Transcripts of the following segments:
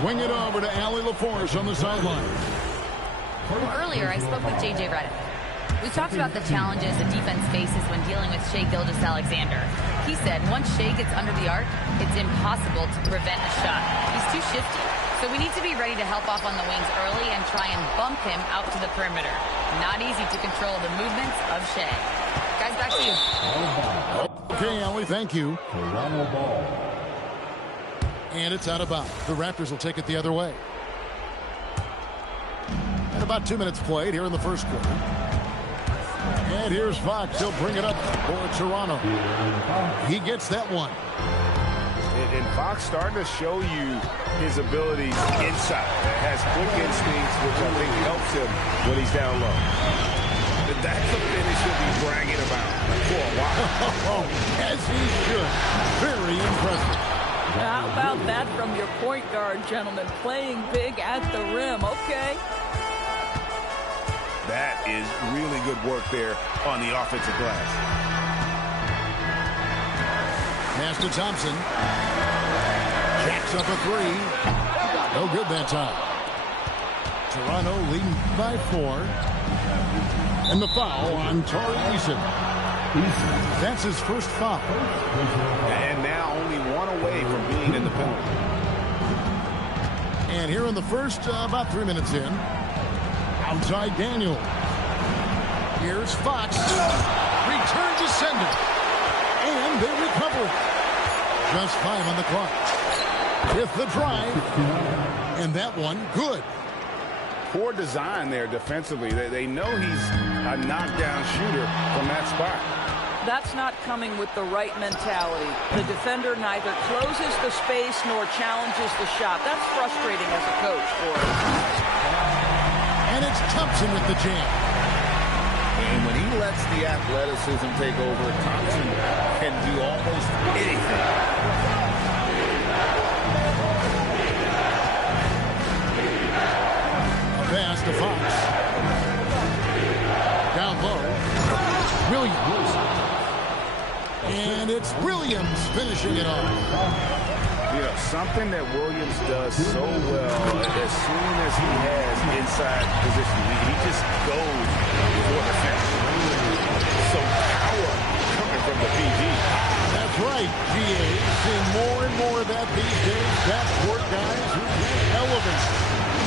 swing it over to Allie LaForce on the sideline. Well, earlier, I spoke with J.J. Redick. We talked about the challenges the defense faces when dealing with Shai Gilgeous-Alexander. He said once Shai gets under the arc, it's impossible to prevent a shot. He's too shifty, so we need to be ready to help off on the wings early and try and bump him out to the perimeter. Not easy to control the movements of Shai. Guys, back to you. Okay, Allie, thank you. And it's out of bounds. The Raptors will take it the other way. And about 2 minutes played here in the first quarter. And here's Fox. He'll bring it up for Toronto. He gets that one. And Fox starting to show you his abilities inside. Has quick instincts, which I think helps him when he's down low. That's a finish he'll be bragging about for a while. As he should. Very impressive. How about that from your point guard, gentlemen? Playing big at the rim. Okay. That is really good work there on the offensive glass. Pass to Thompson. Jacks up a three. No good that time. Toronto leading by 4. And the foul on Tari Eason. That's his first foul. And now only one away from being in the penalty. And here in the first, about 3 minutes in. Outside Daniel. Here's Fox. Return to sender. And they recover. Just 5 on the clock. With the drive. And that one good. Poor design there defensively. They know he's a knockdown shooter from that spot. That's not coming with the right mentality. The defender neither closes the space nor challenges the shot. That's frustrating as a coach for him. And it's Thompson with the jam. And when he lets the athleticism take over, Thompson can do almost anything. Pass to Fox. Down low. Williams. And it's Williams finishing it off. You know, something that Williams does so well as soon as he has inside position, he just goes for the finish. So power coming from the PG. That's right, GA. Seeing more and more of that these days. Backcourt guys who can elevate.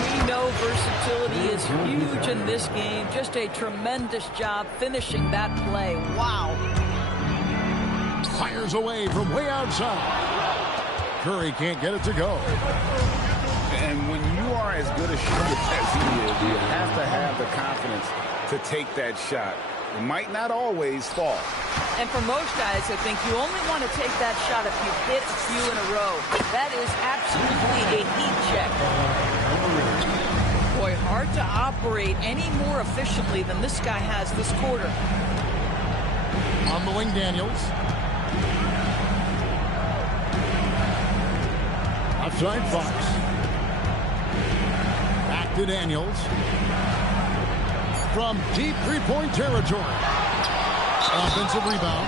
We know versatility is huge in this game. Just a tremendous job finishing that play. Wow. Fires away from way outside. Curry can't get it to go. And when you are as good a shooter as he is, you have to have the confidence to take that shot. It might not always fall. And for most guys, I think you only want to take that shot if you hit a few in a row. That is absolutely a heat check. Boy, hard to operate any more efficiently than this guy has this quarter. On the wing, Daniels. Outside Fox. Back to Daniels. From deep three-point territory. Offensive rebound.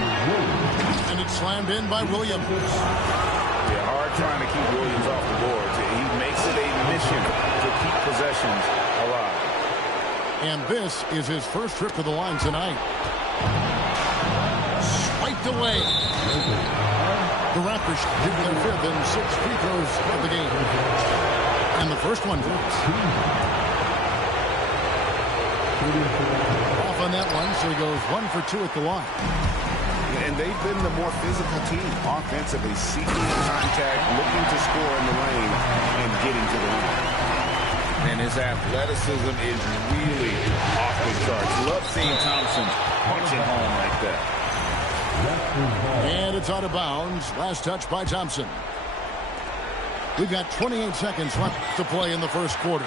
And it's slammed in by Williams. Yeah, hard trying to keep Williams off the boards. He makes it a mission to keep possessions alive. And this is his first trip to the line tonight. Swiped away. The Raptors give their 5th and 6th free throws of the game. And the first one goes. Off on that one, so he goes 1 for 2 at the line. And they've been the more physical team offensively, seeking contact, looking to score in the lane, and getting to the line. And his athleticism is really off the charts. Love seeing Thompson punching home like that. And it's out of bounds. Last touch by Thompson. We've got 28 seconds left to play in the first quarter.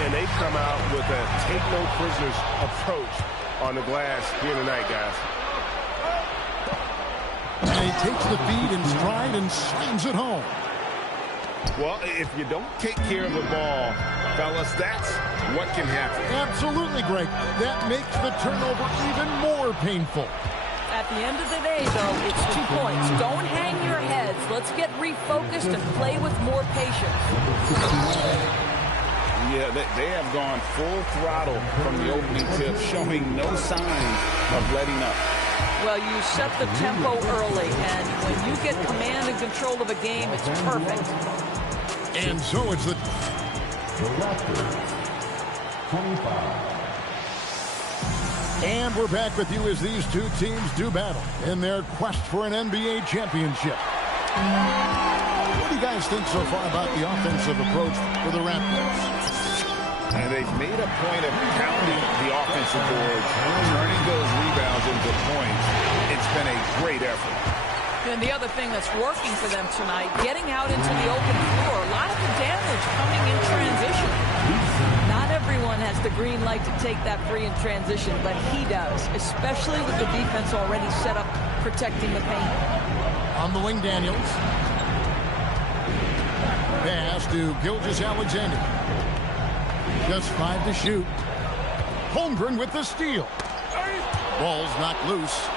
And they've come out with a take-no-prisoners approach on the glass here tonight, guys. And he takes the feed in stride and slams it home. Well, if you don't take care of the ball, fellas, that's what can happen. Absolutely, Greg. That makes the turnover even more painful. At the end of the day, though, it's 2 points. Don't hang your heads. Let's get refocused and play with more patience. Yeah, they have gone full throttle from the opening tip, showing no signs of letting up. Well, you set the tempo early, and when you get command and control of a game, it's perfect. And so it's the Raptors, 25. And we're back with you as these two teams do battle in their quest for an NBA championship. What do you guys think so far about the offensive approach for the Raptors? And they've made a point of pounding the offensive boards, turning those rebounds into points. It's been a great effort. And the other thing that's working for them tonight, getting out into the open floor. A lot of the damage coming in transition. Not everyone has the green light to take that free in transition, but he does, especially with the defense already set up protecting the paint. On the wing, Daniels. Pass to Gilgeous-Alexander. Just 5 to shoot. Holmgren with the steal. Ball's knocked loose.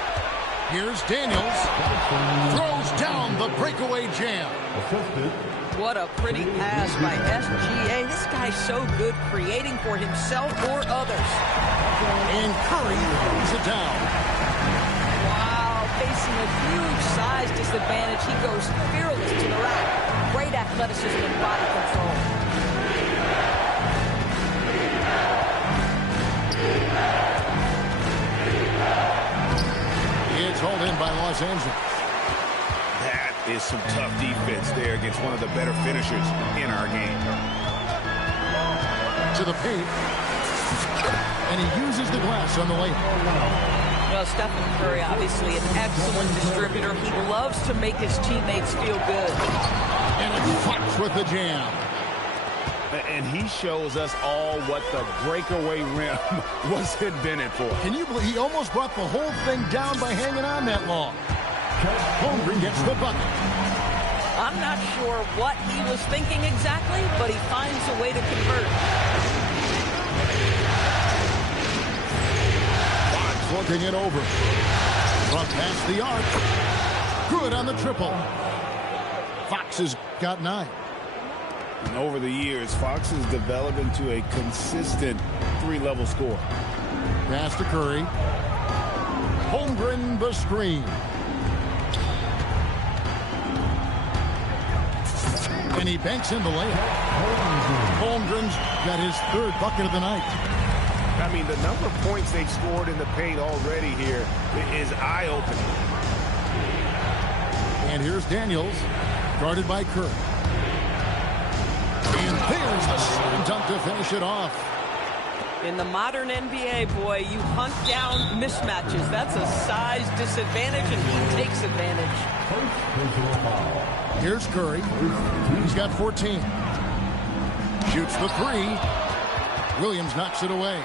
Here's Daniels. Throws down the breakaway jam. What a pretty pass by SGA. This guy's so good creating for himself or others. And Curry throws it down. Wow, facing a huge size disadvantage. He goes fearless to the rack. Great athleticism and body control. It's hauled in by Los Angeles. That is some tough defense there against one of the better finishers in our game. To the paint. And he uses the glass on the layup. Well, Stephen Curry, obviously an excellent distributor. He loves to make his teammates feel good. And it's Fox with the jam. And he shows us all what the breakaway rim was invented for. Can you believe he almost brought the whole thing down by hanging on that long? Holmgren gets the bucket. I'm not sure what he was thinking exactly, but he finds a way to convert. Fox looking it over. From past the arc. Good on the triple. Fox has got 9. And over the years, Fox has developed into a consistent 3-level scorer. Pass to Curry. Holmgren the screen. And he banks in the layup. Holmgren's got his 3rd bucket of the night. I mean, the number of points they've scored in the paint already here is eye-opening. And here's Daniels, guarded by Curry. And there's the slam dunk to finish it off. In the modern NBA, boy, you hunt down mismatches. That's a size disadvantage, and he takes advantage. Here's Curry. He's got 14. Shoots the 3. Williams knocks it away.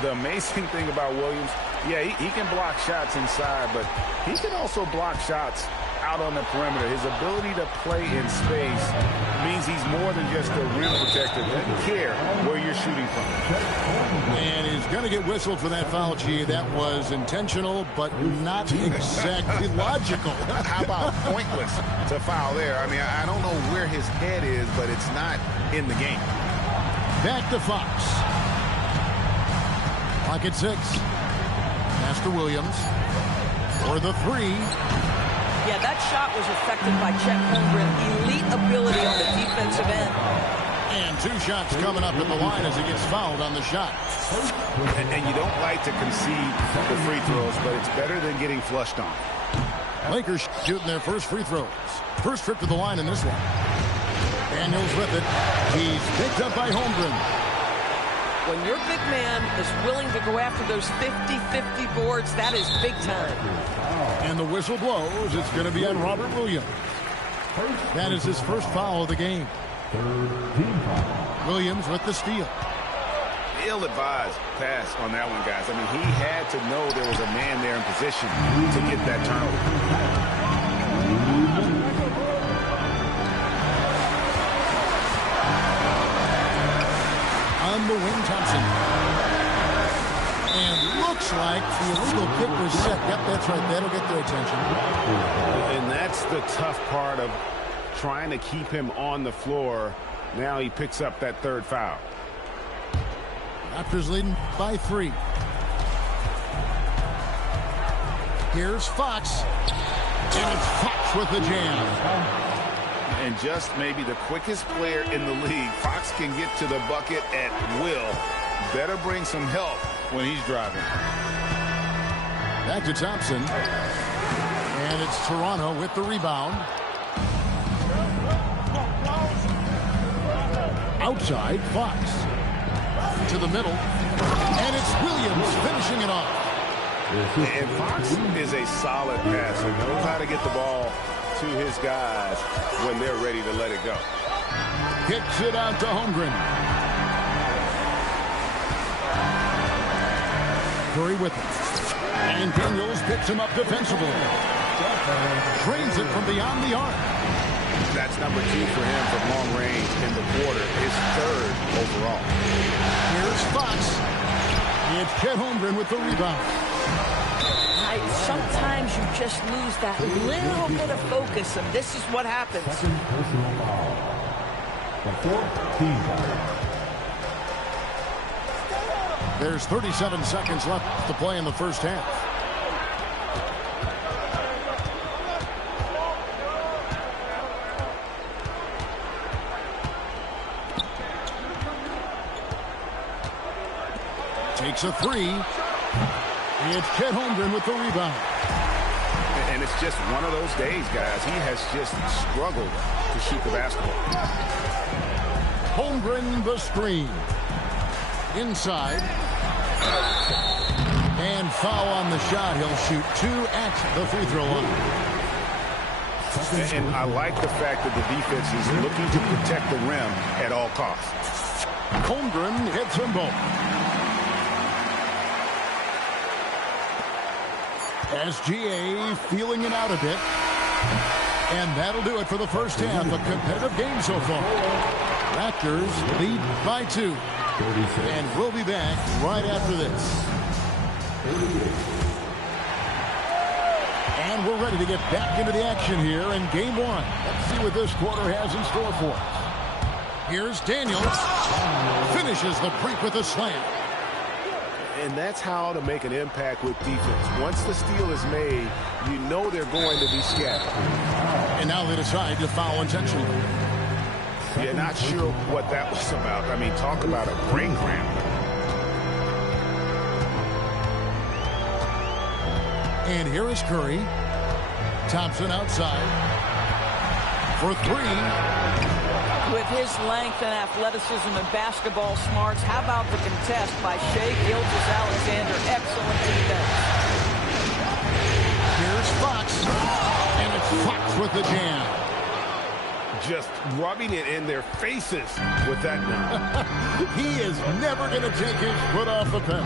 The amazing thing about Williams, yeah, he can block shots inside, but he can also block shots out on the perimeter. His ability to play in space means he's more than just a rim protector. Doesn't care where you're shooting from. And he's going to get whistled for that foul, G. That was intentional, but not exactly logical. How about pointless to foul there? I mean, I don't know where his head is, but it's not in the game. Back to Fox. Clock at 6. Pass to Williams. For the 3. Yeah, that shot was affected by Chet Holmgren. Elite ability on the defensive end. And 2 shots coming up at the line as he gets fouled on the shot. And you don't like to concede the free throws, but it's better than getting flushed on. Lakers shooting their first free throws. First trip to the line in this one. Daniels with it. He's picked up by Holmgren. When your big man is willing to go after those 50-50 boards, that is big time. And the whistle blows. It's going to be on Robert Williams. That is his first foul of the game. Williams with the steal. Ill-advised pass on that one, guys. I mean, he had to know there was a man there in position to get that turnover. On the wing, Thompson. And look looks like the illegal kick was set. Yep, that's right. That'll get their attention. And that's the tough part of trying to keep him on the floor. Now he picks up that third foul. Raptors leading by 3. Here's Fox. And it's Fox with the jam. And just maybe the quickest player in the league. Fox can get to the bucket at will. Better bring some help when he's driving. Back to Thompson. And it's Toronto with the rebound. Outside, Fox. To the middle. And it's Williams finishing it off. And Fox is a solid passer. Knows how to get the ball to his guys when they're ready to let it go. Kicks it out to Holmgren. Curry with it. And Daniels picks him up defensively. Drains it from beyond the arc. That's number 2 for him from long range in the quarter. His 3rd overall. Here's Fox. It's Chet Holmgren with the rebound. Sometimes you just lose that little bit of focus, and this is what happens. Second personal foul. The 4th team foul. There's 37 seconds left to play in the first half. Takes a 3. It's Chet Holmgren with the rebound. And it's just one of those days, guys. He has just struggled to shoot the basketball. Holmgren the screen. Inside. And foul on the shot. He'll shoot 2 at the free throw line. And I like the fact that the defense is looking to protect the rim at all costs. Holmgren hits them both. SGA feeling it out a bit. And that'll do it for the first half. A competitive game so far. Raptors lead by 2. And we'll be back right after this. And we're ready to get back into the action here in game 1. Let's see what this quarter has in store for us. Here's Daniels. Finishes the break with a slam. And that's how to make an impact with defense. Once the steal is made, you know they're going to be scattered. And now they decide to foul intentionally. Yeah, not sure what that was about. I mean, talk about a brain cramp. And here is Curry. Thompson outside. For 3. With his length and athleticism and basketball smarts, how about the contest by Shai Gilgeous-Alexander? Excellent defense. Here's Fox. And it's Fox with the jam. Just rubbing it in their faces with that number. He is never going to take his foot off the pedal.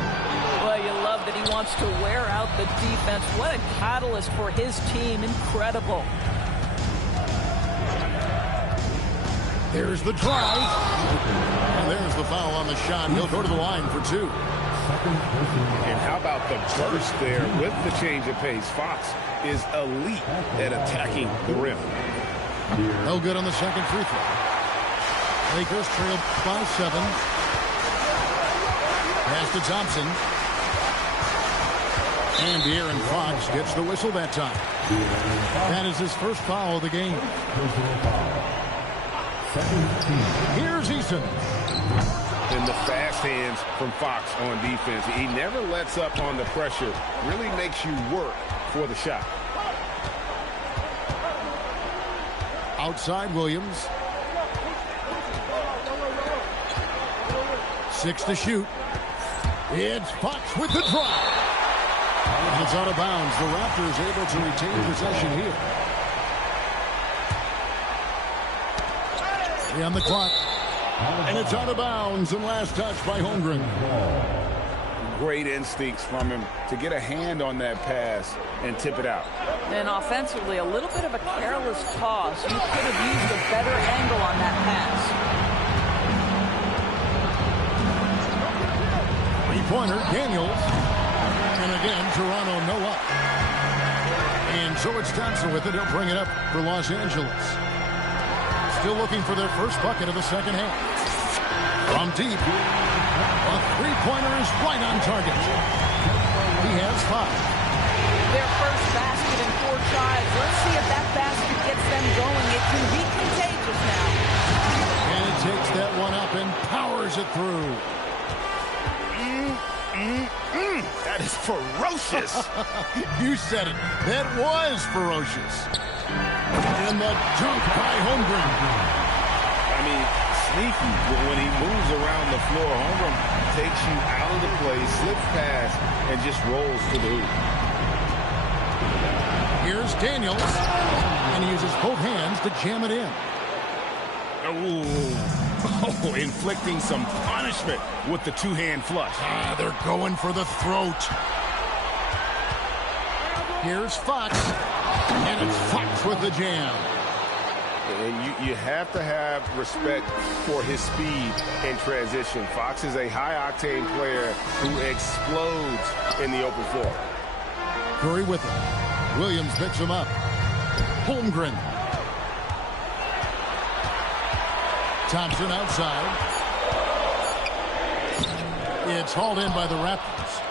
Well, you love that he wants to wear out the defense. What a catalyst for his team. Incredible. There's the drive. And there's the foul on the shot. He'll go to the line for 2. And how about the burst there with the change of pace? Fox is elite at attacking the rim. No good on the second free throw. Lakers trail by 7. Pass to Thompson. And De'Aaron Fox gets the whistle that time. That is his first foul of the game. Here's Eason. And the fast hands from Fox on defense. He never lets up on the pressure. Really makes you work for the shot. Outside Williams. 6 to shoot. It's Fox with the drive. It's out of bounds. The Raptors able to retain possession here. 3 on the clock. And it's out of bounds. And last touch by Holmgren. Great instincts from him to get a hand on that pass and tip it out. And offensively, a little bit of a careless toss. You could have used a better angle on that pass. Three-pointer, Daniels. And again, Toronto no up. And so it's Thompson with it. He'll bring it up for Los Angeles. Still looking for their first bucket of the second half. From deep, a three-pointer is right on target. He has 5. Their first basket in 4 tries. Let's see if that basket gets them going. It can be contagious now. And it takes that one up and powers it through. That is ferocious. You said it. That was ferocious. And the dunk by Holmgren. I mean, sneaky. When he moves around the floor, Holmgren takes you out of the play, slips past, and just rolls to the hoop. Here's Daniels. And he uses both hands to jam it in. Oh, inflicting some punishment with the two-hand flush. They're going for the throat. Here's Fox. And it's Fox with the jam. And you have to have respect for his speed in transition. Fox is a high-octane player who explodes in the open floor. Curry with it. Williams picks him up. Holmgren. Thompson outside. It's hauled in by the Raptors.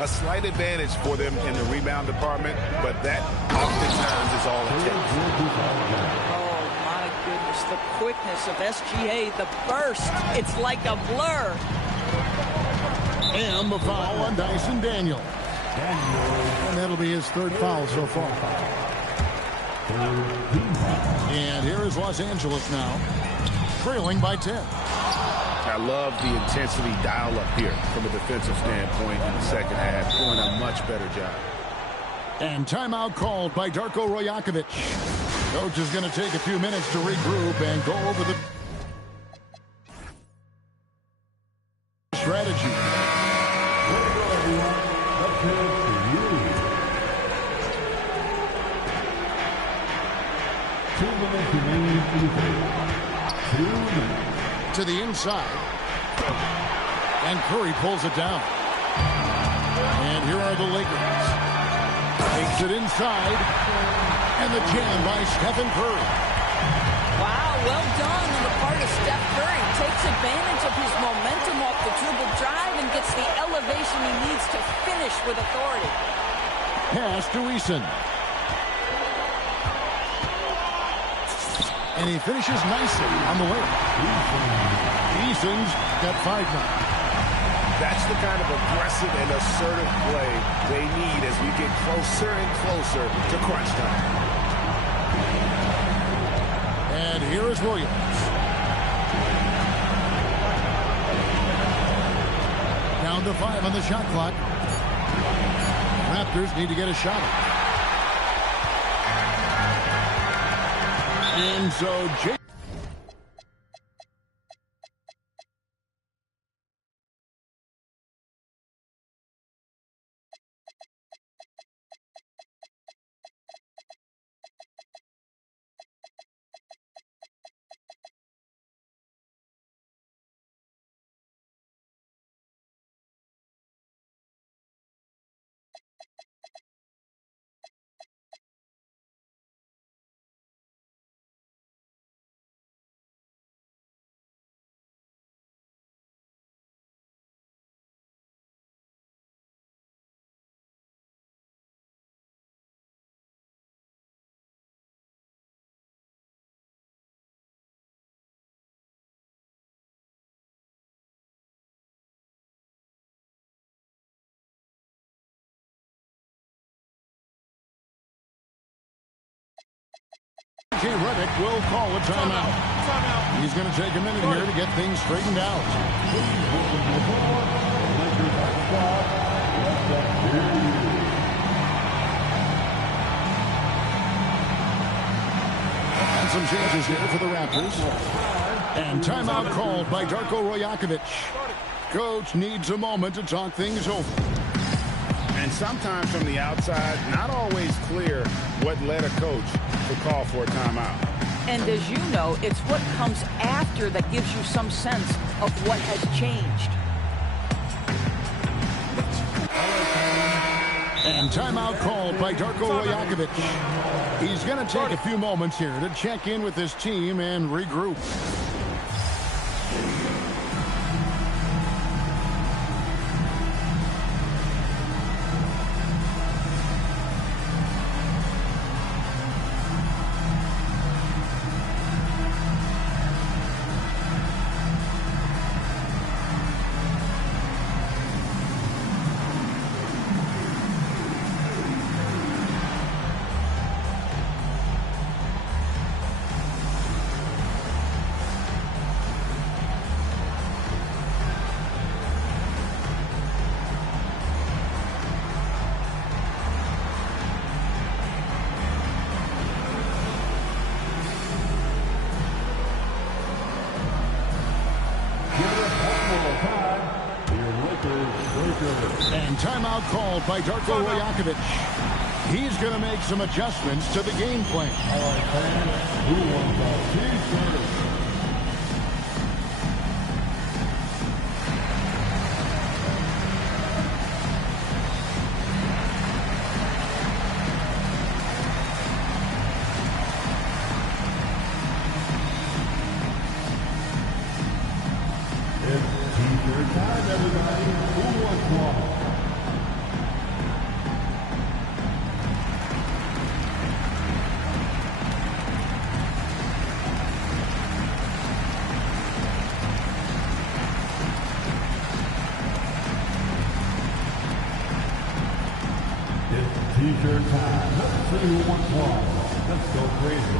A slight advantage for them in the rebound department, but that oftentimes is all it takes. Oh, my goodness. The quickness of SGA, the burst. It's like a blur. And the foul on Dyson Daniel. And that'll be his 3rd foul so far. And here is Los Angeles now, trailing by 10. I love the intensity dial up here from a defensive standpoint in the second half, doing a much better job. And timeout called by Darko Rajakovic. Coach is going to take a few minutes to regroup and go over the strategy. To the inside. And Curry pulls it down. And here are the Lakers. Takes it inside. And the jam by Stephen Curry. Wow, well done on the part of Steph Curry. Takes advantage of his momentum off the dribble drive and gets the elevation he needs to finish with authority. Pass to Eason. And he finishes nicely on the way. Eason's got 5 now. That's the kind of aggressive and assertive play they need as we get closer and closer to crunch time. And here is Williams. Down to 5 on the shot clock. Raptors need to get a shot. And so Jay. J. Redick will call a timeout. He's going to take a minute here to get things straightened out. And some changes here for the Raptors. And timeout called by Darko Rajakovic. Coach needs a moment to talk things over. And sometimes from the outside, not always clear what led a coach to call for a timeout. And as you know, it's what comes after that gives you some sense of what has changed. And timeout called by Darko Rajakovic. He's going to take a few moments here to check in with his team and regroup. And timeout called by Darko Rajakovic. He's going to make some adjustments to the game plan. All right, fans, who wants a T-shirt? It's T-shirt time, everybody. Who wants one? It's T-shirt time. Let's see who wants one. Let's go crazy.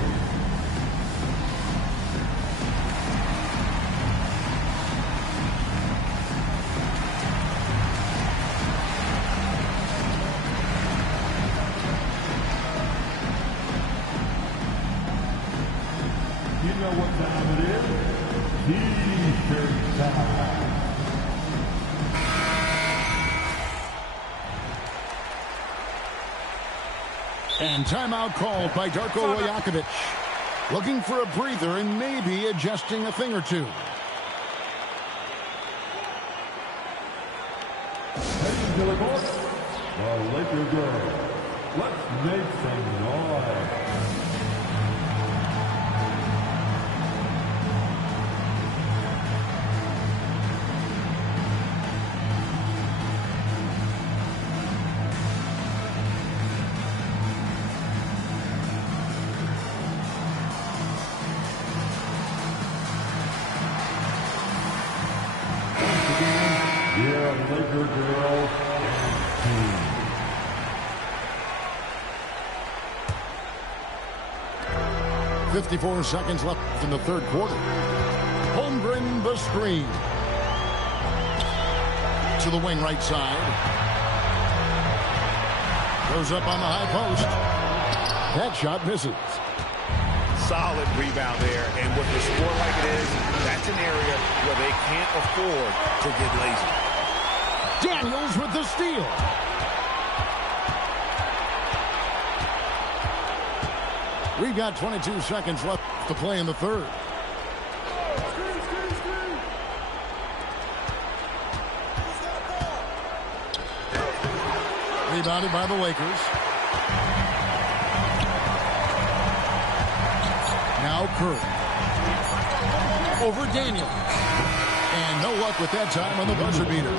You know what time it is? T-shirt time. And timeout called by Darko Rajakovic. Looking for a breather and maybe adjusting a thing or two. Heading to the court, the Laker girls. Let's make some noise. Yeah, Laker girls and team. .54 seconds left in the third quarter. Holmgren the screen. To the wing right side. Goes up on the high post. That shot misses. Solid rebound there, and with the score like it is, that's an area where they can't afford to get lazy. Daniels with the steal. We've got 22 seconds left to play in the third. Rebounded by the Lakers. Now Curry. Over Daniels. And no luck with that time on the buzzer beater.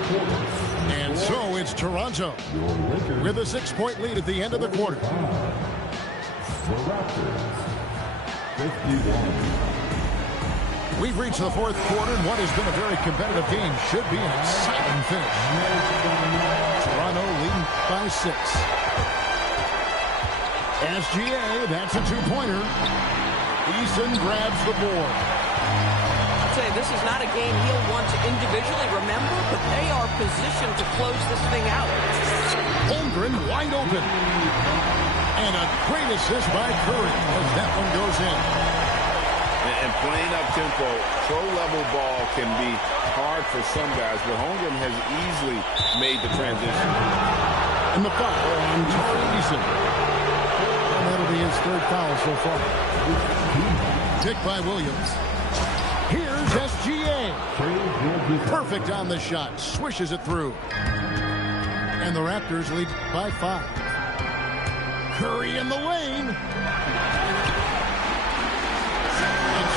And so it's Toronto with a 6-point lead at the end of the quarter. The Raptors, 51. We've reached the fourth quarter, and what has been a very competitive game should be an exciting finish. Toronto leading by 6. SGA, that's a two-pointer. Eason grabs the board. I'd say this is not a game he'll want to individually remember, but they are positioned to close this thing out. Holmgren wide open. And a great assist by Curry as that one goes in. And playing up tempo, pro-level ball can be hard for some guys, but Holmgren has easily made the transition. And the foul on Tari Eason. And that'll be his third foul so far. Picked by Williams. Here's SGA. Perfect on the shot. Swishes it through. And the Raptors lead by 5. Curry in the lane. And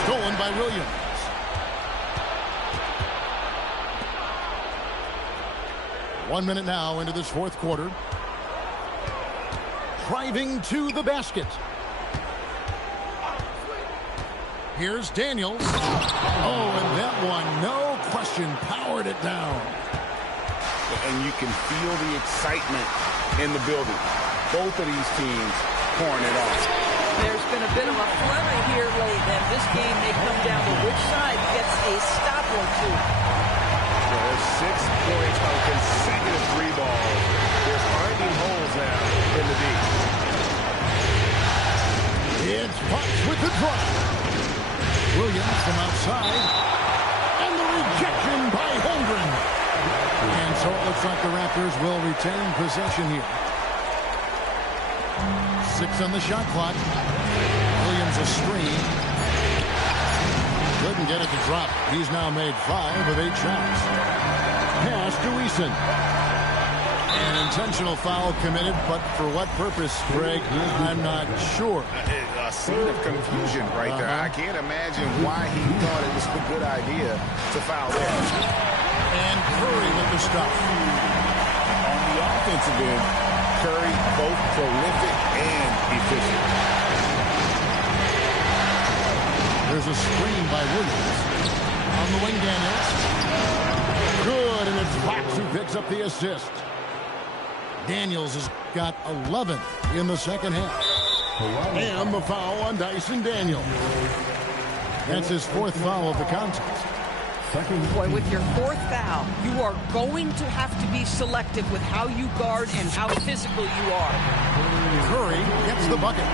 stolen by Williams. One minute now into this fourth quarter. Driving to the basket. Here's Daniels. Oh, and that one, no question, powered it down. And you can feel the excitement in the building. Both of these teams pouring it off. There's been a bit of a flurry here late, and this game may come down to which side gets a stop or two. There's 6 points on consecutive 3 balls. They're finding holes now in the D. It's Fox with the drive. Williams from outside. And the rejection by Holmgren. And so it looks like the Raptors will retain possession here. 6 on the shot clock. Williams a screen. Couldn't get it to drop. He's now made 5 of 8 shots. Pass to Eason. An intentional foul committed, but for what purpose, Greg? I'm not sure. A scene of confusion right there. I can't imagine why he thought it was a good idea to foul there. And Curry with the stop. On the offensive end, Curry both prolific and efficient. There's a screen by Williams. On the wing, Daniels. Good, and it's Fox who picks up the assist. Daniels has got 11 in the second half. And the foul on Dyson Daniels. That's his 4th foul of the contest. Boy, with your 4th foul, you are going to have to be selective with how you guard and how physical you are. Curry gets the bucket.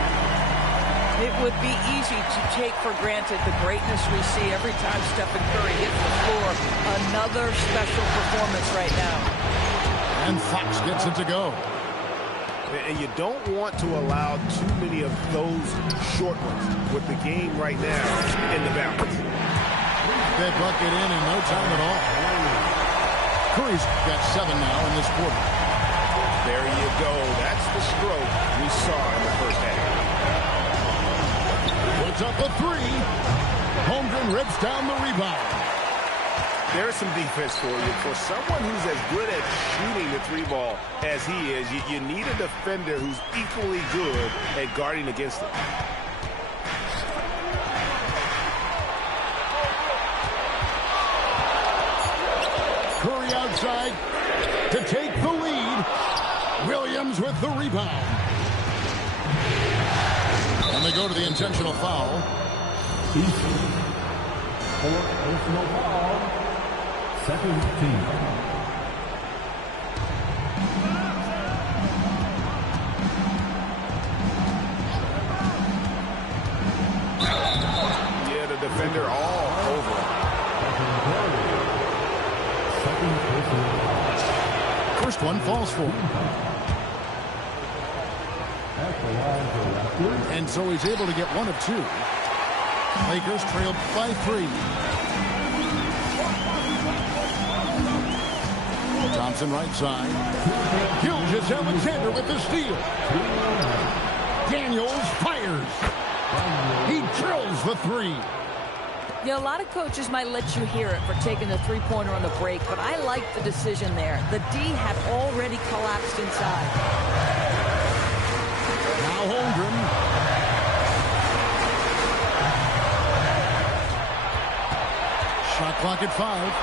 It would be easy to take for granted the greatness we see every time Stephen Curry hits the floor. Another special performance right now. And Fox gets it to go. And you don't want to allow too many of those short ones with the game right now in the balance. They bucket in no time at all. Curry's got 7 now in this quarter. There you go. That's the stroke we saw in the first half. Puts up a 3. Holmgren rips down the rebound. There's some defense for you. For someone who's as good at shooting the 3-ball as he is, you need a defender who's equally good at guarding against it. Curry outside to take the lead. Williams with the rebound. And they go to the intentional foul. Personal foul. Second team. Yeah, the defender all over him. First one falls for him. And so he's able to get 1 of 2. Lakers trail by 3. Thompson right side. Gilgeous-Alexander with the steal. Daniels fires. He drills the 3. You know, a lot of coaches might let you hear it for taking the 3-pointer on the break, but I like the decision there. The D had already collapsed inside. Now Holmgren. Shot clock at 5.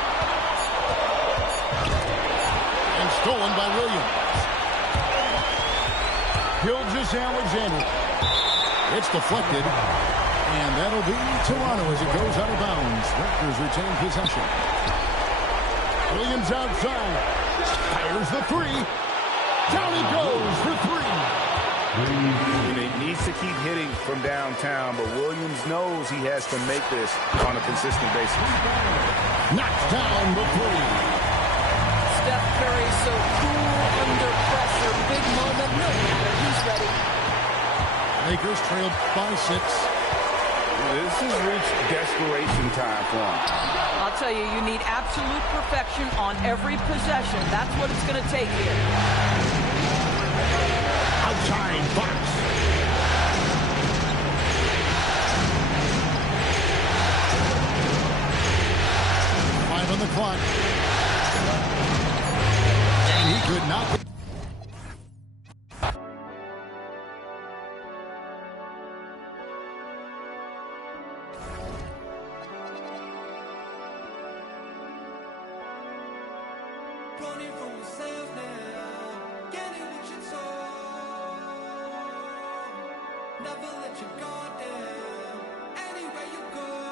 And stolen by Williams. Gilgeous-Alexander. It's deflected. And that'll be Toronto as it goes out of bounds. Raptors retain possession. Williams outside. Fires the 3. Down he goes for 3. And he needs to keep hitting from downtown, but Williams knows he has to make this on a consistent basis. Knocks down the 3. Steph Curry so cool under pressure. Big moment, no matter who's ready. Lakers trailed by 6. This has reached desperation time for him. I'll tell you, you need absolute perfection on every possession. That's what it's going to take here. Outside Fox. Five on the clock. And he could not. Running from yourself now, getting what you told. Never let your guard down, anywhere you go.